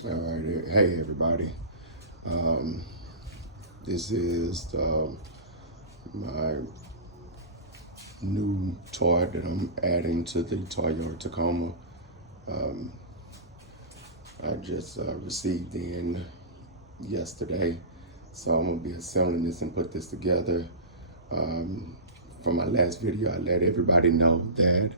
All right, hey everybody. Um, this is my new toy that I'm adding to the Toyota Tacoma. Um, I just received in yesterday, so I'm gonna be assembling this and put this together. Um, from my last video, I let everybody know that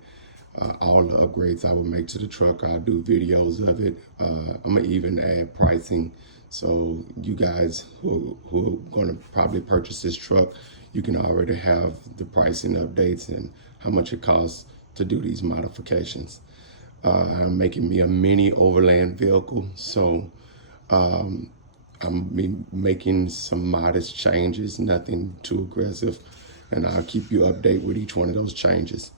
all the upgrades I will make to the truck, I'll do videos of it. I'm gonna even add pricing, so you guys who are gonna probably purchase this truck, you can already have the pricing updates and how much it costs to do these modifications. I'm making me a mini overland vehicle, so I'm making some modest changes, nothing too aggressive, and I'll keep you updated with each one of those changes.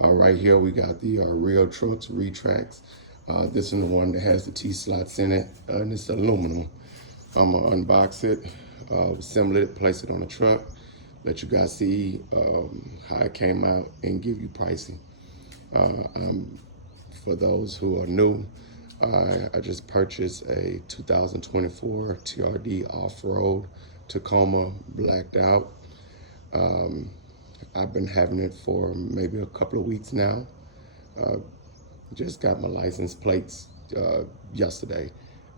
Right here we got the RetraxOne. This is the one that has the T-slots in it, and it's aluminum. I'm gonna unbox it, assemble it, place it on the truck, let you guys see how it came out, and give you pricing. For those who are new, I just purchased a 2024 TRD off-road Tacoma blacked out. I've been having it for maybe a couple of weeks now. Just got my license plates yesterday.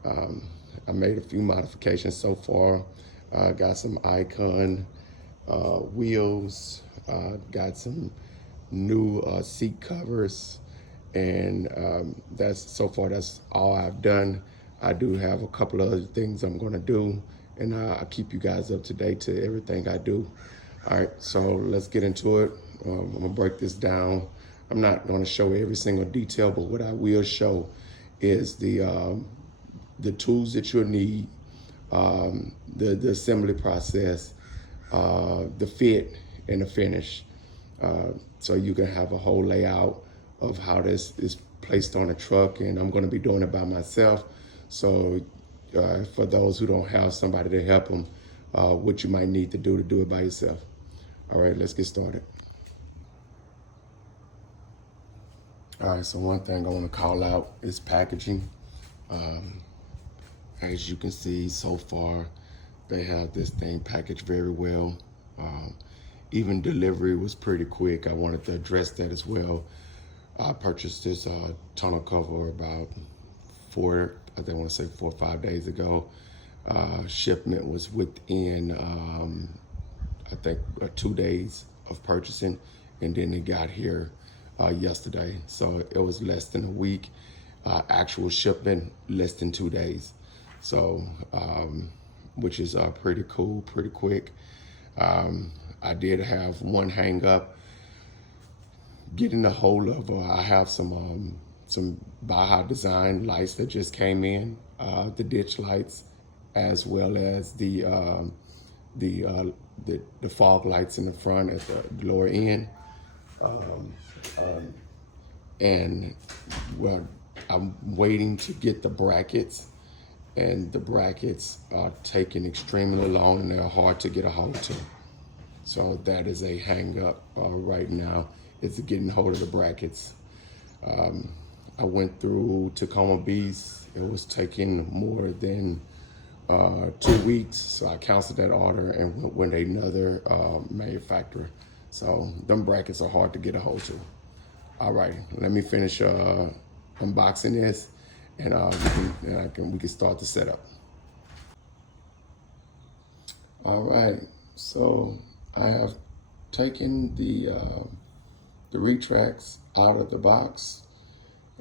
I made a few modifications so far. Got some Icon wheels, got some new seat covers, and that's all I've done. I do have a couple of other things I'm gonna do, and I'll keep you guys up to date to everything I do. All right, so let's get into it. I'm gonna break this down. I'm not gonna show every single detail, but what I will show is the tools that you'll need, the assembly process, the fit, and the finish. So you can have a whole layout of how this is placed on a truck, and I'm gonna be doing it by myself. So for those who don't have somebody to help them, what you might need to do it by yourself. All right, let's get started. All right, so one thing I want to call out is packaging. As you can see so far, they have this thing packaged very well. Even delivery was pretty quick. I wanted to address that as well. I purchased this tonneau cover about four or 5 days ago. Shipment was within, I think, 2 days of purchasing, and then it got here yesterday. So it was less than a week. Actual shipment, less than 2 days. So, which is pretty cool, pretty quick. I did have one hang up getting a hold of. I have some Baja Design lights that just came in, the ditch lights, as well as the fog lights in the front at the lower end. And well, I'm waiting to get the brackets, and the brackets are taking extremely long and they're hard to get a hold to. So that is a hang up right now. It's getting hold of the brackets. I went through Tacoma Beast. It was taking more than 2 weeks, so I canceled that order and went with another manufacturer. So them brackets are hard to get a hold to. All right, let me finish unboxing this, and we can start the setup. All right, so I have taken the Retrax out of the box,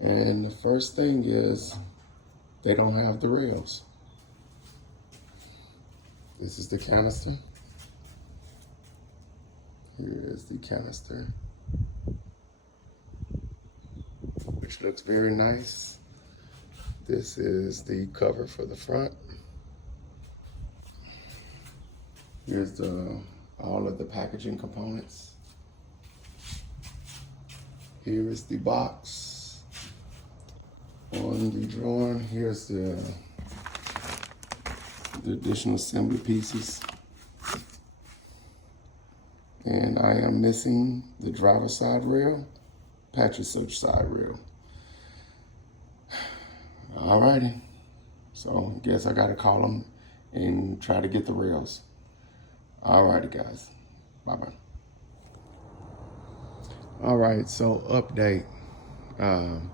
and the first thing is they don't have the rails. This is the canister. Here is the canister, which looks very nice. This is the cover for the front. Here's all of the packaging components. Here is the box. On the drawing, here's the additional assembly pieces. And I am missing the driver's side rail, passenger side rail. Alrighty, So guess I gotta call them and try to get the rails. All righty, guys. Bye-bye. All right, so update. Um,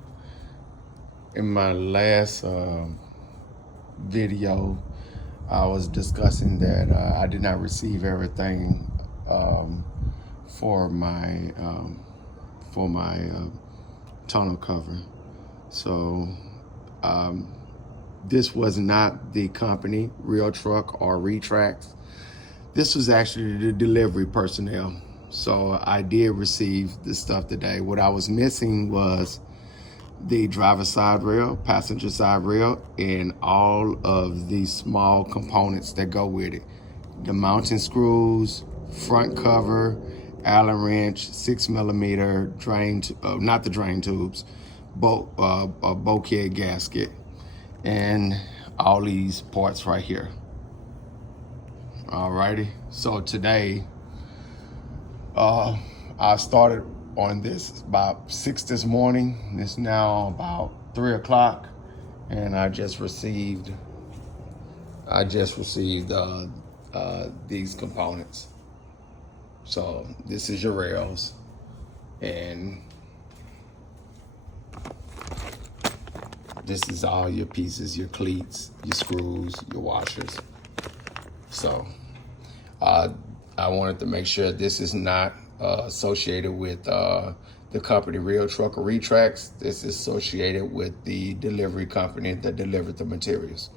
in my last video, I was discussing that I did not receive everything for my tonneau cover. So this was not the company, Real Truck or Retrax. This was actually the delivery personnel. So I did receive this stuff today. What I was missing was the driver's side rail, passenger side rail, and all of the small components that go with it. The mounting screws, front cover, Allen wrench, 6mm drain, not the drain tubes, bulkhead gasket, and all these parts right here. Alrighty, so today, I started on this about 6 this morning. It's now about 3 o'clock, and I just received these components. So this is your rails, and this is all your pieces, your cleats, your screws, your washers. So I wanted to make sure this is not associated with the company Real Truck or Retrax. This is associated with the delivery company that delivered the materials.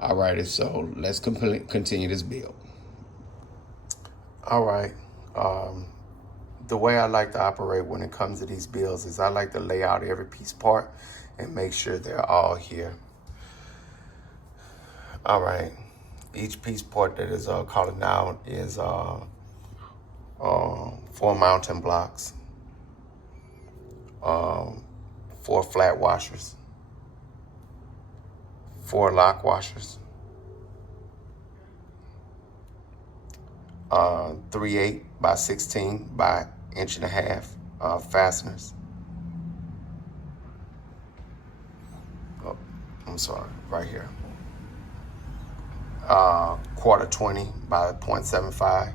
All righty, so let's continue this build. All right, the way I like to operate when it comes to these builds is I like to lay out every piece part and make sure they're all here. All right, each piece part that is called out is 4 mounting blocks, 4 flat washers, 4 lock washers, 3/8 by 16 by 1.5 fasteners. Oh, I'm sorry, right here. 1/4 by 0.75.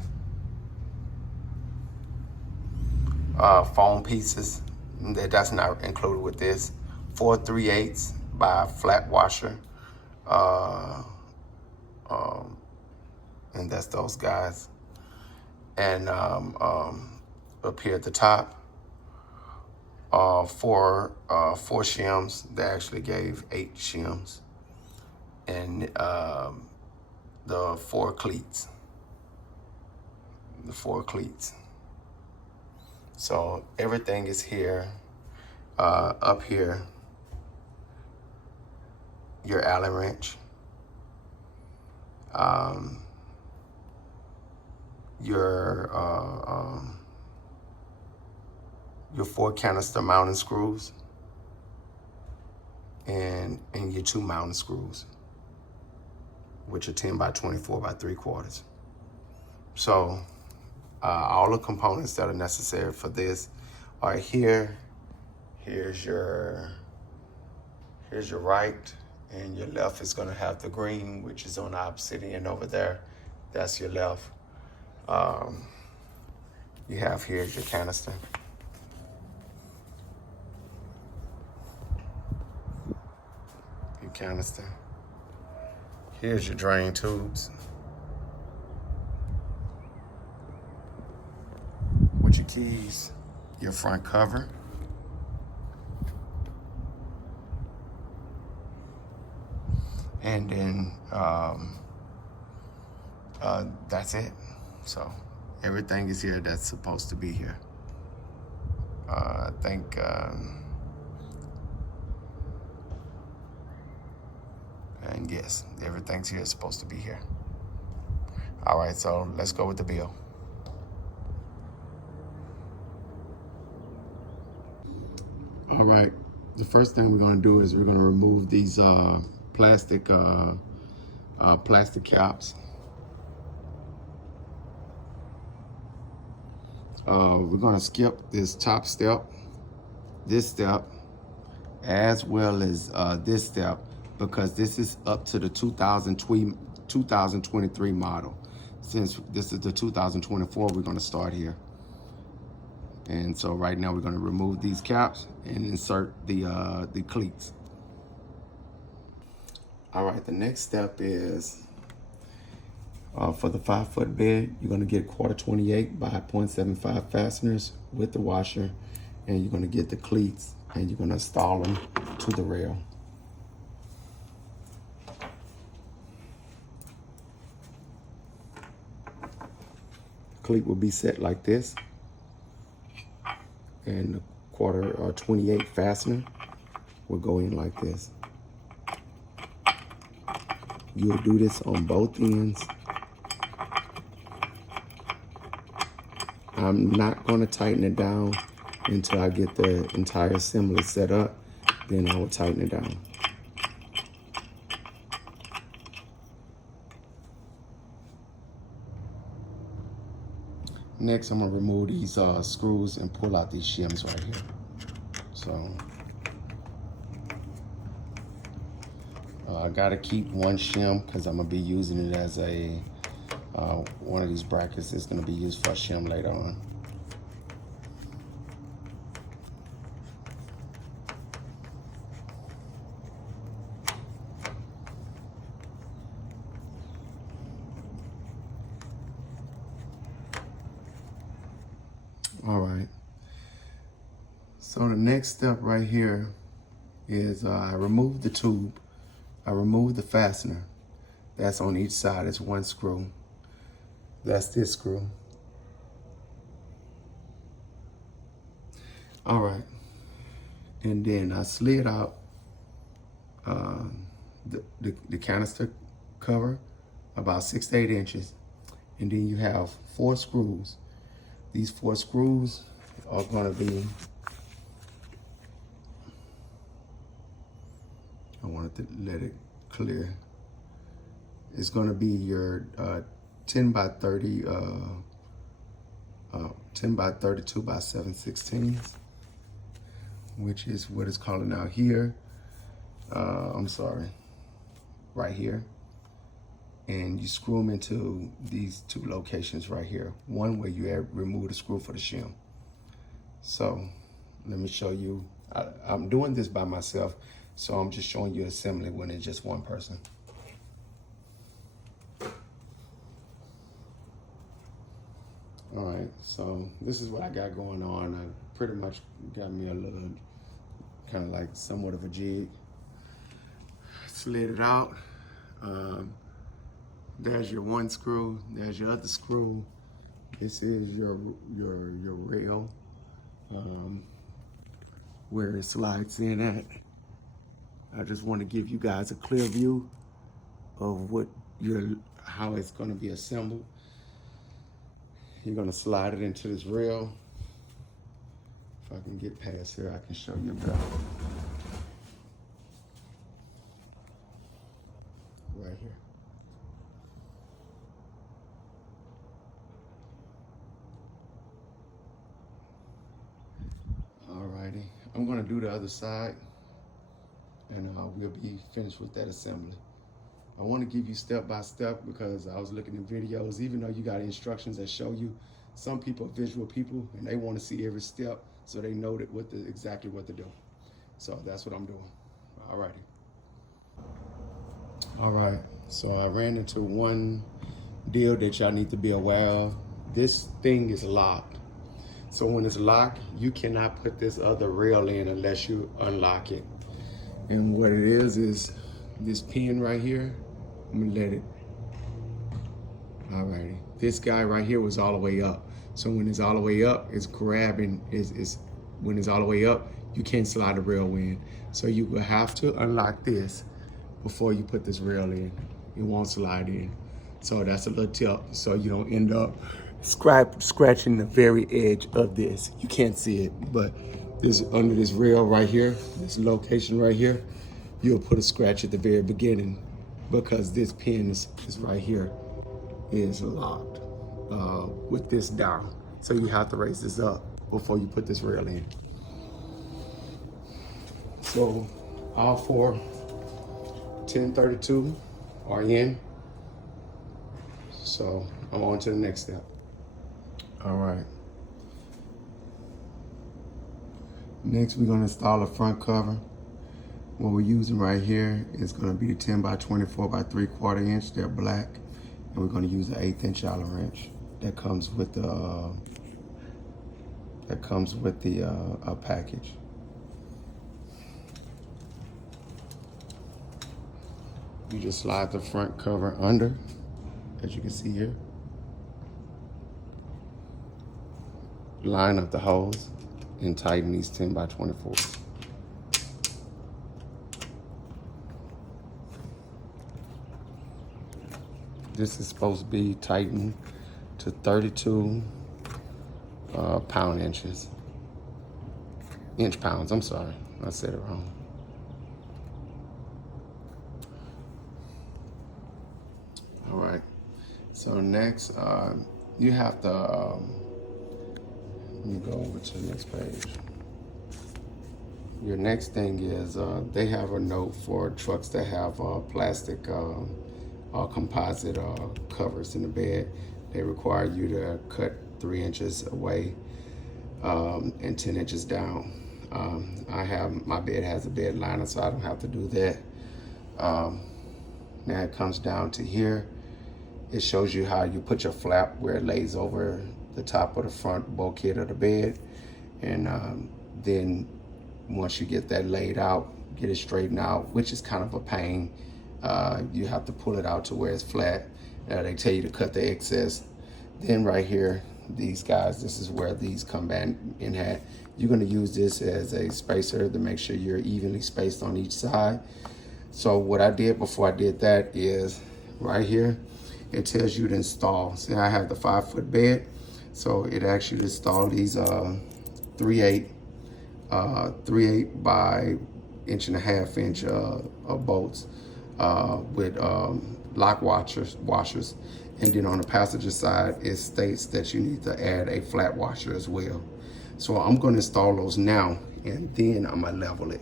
Foam pieces, that's not included with this. 4 3/8 by flat washer. And that's those guys. And up here at the top, 4 shims. They actually gave 8 shims. And the 4 cleats. The 4 cleats. So everything is here. Up here, your Allen wrench, your 4 canister mounting screws, and your 2 mounting screws, which are 10 by 24 by 3/4. So all the components that are necessary for this are here. Here's your right, and your left is gonna have the green, which is on the opposite end over there. That's your left. You have here's your canister. Your canister. Here's your drain tubes with your keys, your front cover, and then that's it. So everything is here that's supposed to be here. I think and yes, everything's here supposed to be here. All right, so let's go with the bill. All right, the first thing we're gonna do is we're gonna remove these plastic caps. We're gonna skip this top step, this step, as well as this step, because this is up to the 2023 model. Since this is the 2024, we're gonna start here. And so right now we're gonna remove these caps and insert the cleats. All right, the next step is for the 5-foot bed, you're gonna get 1/4 28 by 0.75 fasteners with the washer, and you're gonna get the cleats and you're gonna install them to the rail. The cleat will be set like this, and the 1/4 28 fastener will go in like this. You'll do this on both ends. I'm not going to tighten it down until I get the entire assembly set up. Then I will tighten it down. Next, I'm going to remove these screws and pull out these shims right here. So I got to keep one shim because I'm going to be using it as a one of these brackets is going to be used for a shim later on. All right. So the next step right here is I removed the tube. I removed the fastener. That's on each side. It's one screw. That's this screw. All right. And then I slid out the canister cover about 6 to 8 inches. And then you have 4 screws. These 4 screws are going to be, I wanted to let it clear. It's going to be your 10 by 30, 10 by 32 by 7/16, which is what it's calling out here. I'm sorry, right here. And you screw them into these 2 locations right here. One where you remove the screw for the shim. So let me show you. I'm doing this by myself, so I'm just showing you assembly when it's just one person. All right, so this is what I got going on. I pretty much got me a little, kind of like somewhat of a jig. Slid it out. There's your one screw. There's your other screw. This is your rail, where it slides in at. I just want to give you guys a clear view of how it's going to be assembled. You're going to slide it into this rail. If I can get past here, I can show you better. Right here. Alrighty, I'm going to do the other side, and we'll be finished with that assembly. I want to give you step by step because I was looking at videos. Even though you got instructions that show you, some people are visual people and they want to see every step so they know that exactly what to do. So that's what I'm doing. Alrighty. All right, so I ran into one deal that y'all need to be aware of. This thing is locked. So when it's locked, you cannot put this other rail in unless you unlock it. And what it is this pin right here. I'm gonna let it. Alrighty, this guy right here was all the way up. So when it's all the way up, it's grabbing. When it's all the way up, you can't slide the rail in. So you will have to unlock this before you put this rail in. It won't slide in. So that's a little tip, so you don't end up scratching the very edge of this. You can't see it, but this under this rail right here, this location right here, you'll put a scratch at the very beginning because this pin is right here is locked with this down. So you have to raise this up before you put this rail in. So all 4 1032 are in. So I'm on to the next step. All right. Next, we're gonna install a front cover. What we're using right here is gonna be the 10 by 24 by 3/4 inch. They're black. And we're gonna use the 1/8 inch Allen wrench that comes with the package. You just slide the front cover under, as you can see here. Line up the holes and tighten these 10 by 24. This is supposed to be tightened to 32 inch-pounds, I'm sorry, I said it wrong. All right, so next, you have to, let me go over to the next page. Your next thing is, they have a note for trucks that have plastic composite covers in the bed. They require you to cut 3 inches away and 10 inches down. My bed has a bed liner, so I don't have to do that. Now it comes down to here. It shows you how you put your flap where it lays over the top of the front bulkhead of the bed. And then once you get that laid out, get it straightened out, which is kind of a pain. You have to pull it out to where it's flat. They tell you to cut the excess. Then right here, these guys, this is where these come in at. You're gonna use this as a spacer to make sure you're evenly spaced on each side. So what I did before I did that is right here, it tells you to install. See, I have the 5-foot bed. So it asks you to install these 3/8 by 1.5 inch bolts with lock washers. And then on the passenger side, it states that you need to add a flat washer as well. So I'm gonna install those now, and then I'm gonna level it.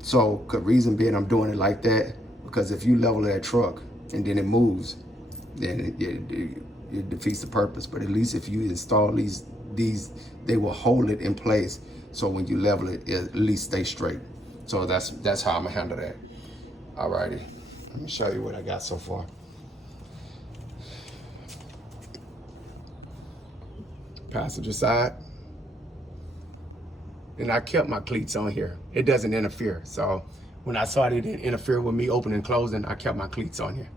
So the reason being I'm doing it like that, because if you level that truck and then it moves, then it defeats the purpose. But at least if you install these, they will hold it in place. So when you level it, it at least stay straight. So that's how I'm gonna handle that. Alrighty, let me show you what I got so far. Passenger side. And I kept my cleats on here. It doesn't interfere. So when I saw it didn't interfere with me opening and closing, I kept my cleats on here.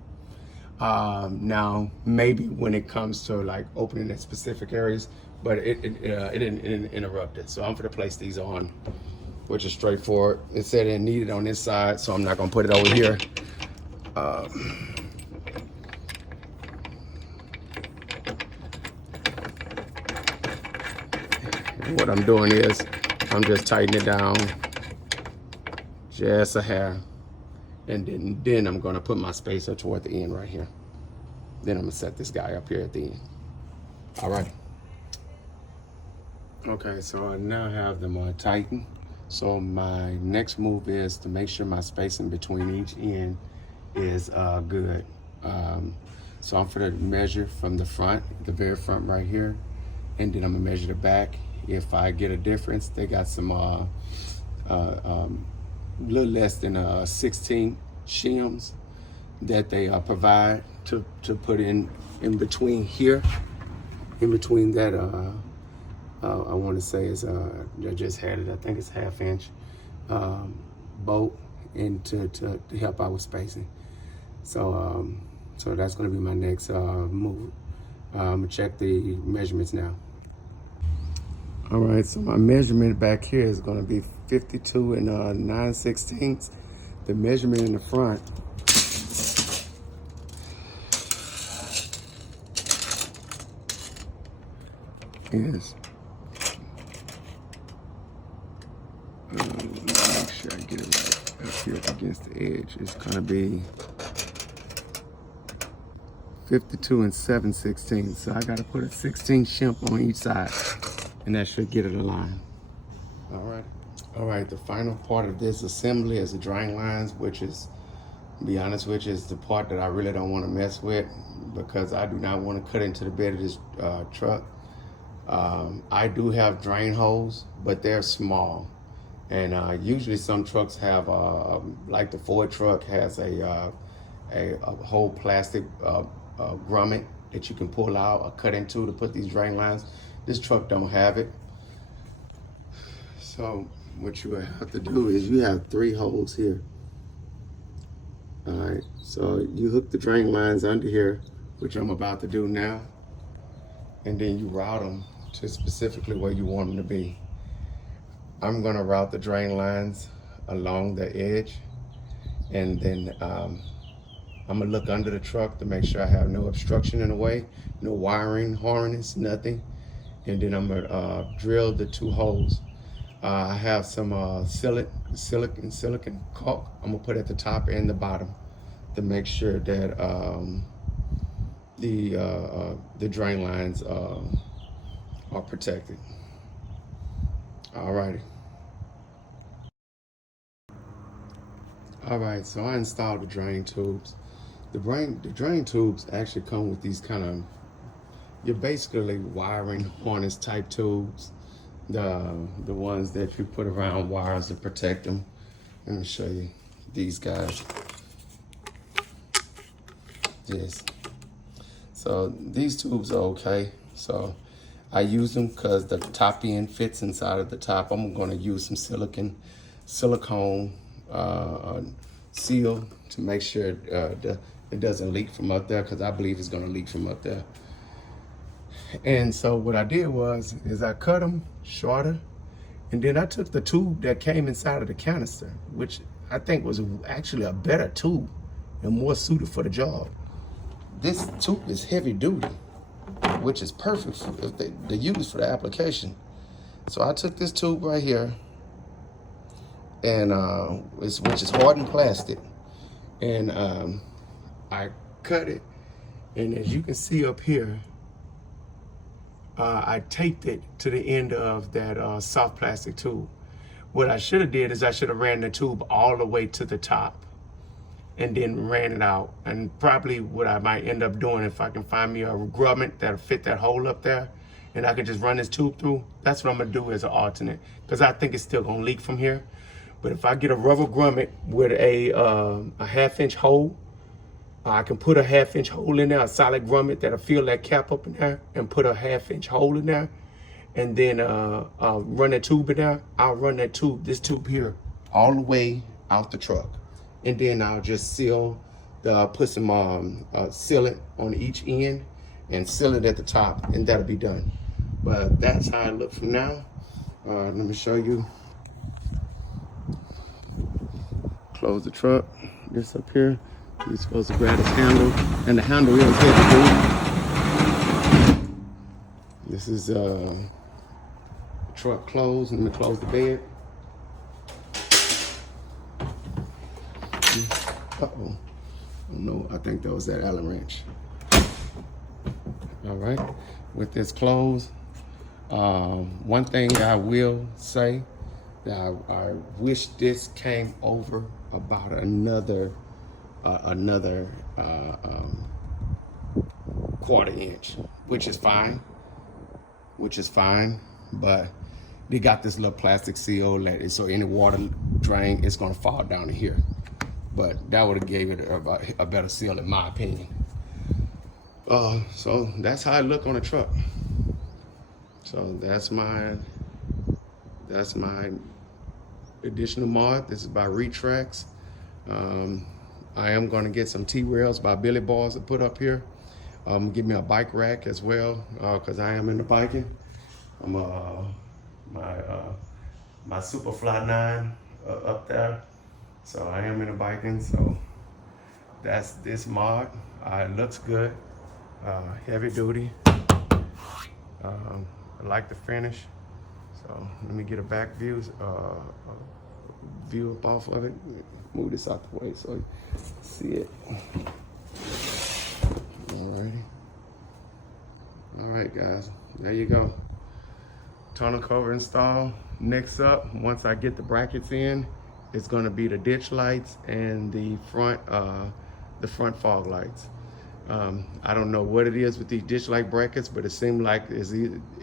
Now, maybe when it comes to like opening at specific areas, but it didn't interrupt it. So I'm gonna place these on, which is straightforward. It said it needed on this side, so I'm not gonna put it over here. What I'm doing is I'm just tightening it down just a hair, and then I'm gonna put my spacer toward the end right here. Then I'm gonna set this guy up here at the end. All right. Okay, so I now have them tightened. So my next move is to make sure my spacing between each end is good. So I'm gonna measure from the front, the very front right here, and then I'm gonna measure the back. If I get a difference, they got some little less than 16 shims that they provide to put in between here, in between that. I want to say is I just had it. I think it's 1/2 inch bolt, and to help out with spacing. So so that's going to be my next move. I'm gonna check the measurements now. All right, so my measurement back here is going to be 52 and 9/16. The measurement in the front is, let me make sure I get it right up here against the edge. It's going to be 52 and 7/16. So I got to put a 16 shimp on each side, and that should get it aligned. All right, the final part of this assembly is the drying lines, which is To be honest with you, it's the part that I really don't want to mess with because I do not want to cut into the bed of this truck. I do have drain holes, but they're small. And usually some trucks have, like the Ford truck has a whole plastic grommet that you can pull out or cut into to put these drain lines. This truck don't have it. So what you have to do is you have 3 holes here. All right, so you hook the drain lines under here, which I'm about to do now, and then you route them to specifically where you want them to be. I'm gonna route the drain lines along the edge, and then I'm gonna look under the truck to make sure I have no obstruction in the way, no wiring, harness, nothing. And then I'm gonna drill the 2 holes. I have some silicon caulk I'm gonna put at the top and the bottom to make sure that the drain lines are protected. Alrighty. Alright, so I installed the drain tubes. The drain tubes actually come with these kind of, you're basically wiring harness type tubes. The ones that you put around wires to protect them. Let me show you these guys. Yes. So these tubes are okay. So I use them because the top end fits inside of the top. I'm going to use some silicone seal to make sure it doesn't leak from up there, because I believe it's going to leak from up there. And so what I did is I cut them shorter, and then I took the tube that came inside of the canister, which I think was actually a better tube and more suited for the job. This tube is heavy duty, which is perfect for the use for the application. So I took this tube right here, and which is hardened plastic, and I cut it, and as you can see up here, I taped it to the end of that soft plastic tube. What I should have did is I should have ran the tube all the way to the top and then ran it out. And probably what I might end up doing, if I can find me a grommet that'll fit that hole up there and I can just run this tube through, that's what I'm gonna do as an alternate, because I think it's still gonna leak from here. But if I get a rubber grommet with a 1/2-inch hole, I can put a 1/2-inch hole in there, a solid grommet that'll fill that cap up in there, and put a 1/2-inch hole in there, and then run that tube in there. I'll run this tube here, all the way out the truck, and then I'll just put some sealant on each end, and seal it at the top, and that'll be done. But that's how it looks from now. Let me show you. Close the truck. This up here. You're supposed to grab this handle, and the handle is heavy duty. This is truck closed. Let me close the bed. Uh-oh. Oh no, I think that was that Allen wrench. All right, with this closed, one thing I will say, that I wish this came over about another 1/4 inch, which is fine, but they got this little plastic seal that so any water drain, it's gonna fall down to here. But that would have gave it a better seal in my opinion. So that's how I look on a truck. So that's my additional mod. This is by Retrax. I am going to get some T-rails by Billy Balls to put up here. Give me a bike rack as well, because I am into biking. I'm my Superfly 9 up there, so I am into biking. So that's this mod. It looks good, heavy duty. I like the finish. So let me get a back view up off of it. Move this out the way so you see it. Alrighty. All right, guys, there you go. Tonneau cover install. Next up, once I get the brackets in It's gonna be the ditch lights and the front fog lights. I don't know what it is with these ditch light brackets, but it seemed like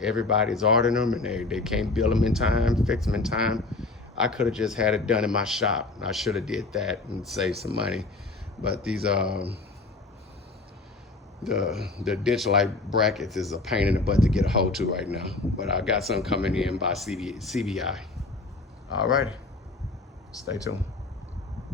everybody's ordering them and they can't build them in time, fix them in time. I could have just had it done in my shop. I should have did that and saved some money. But these the ditch light brackets is a pain in the butt to get a hold to right now. But I got some coming in by CBI. All righty, stay tuned.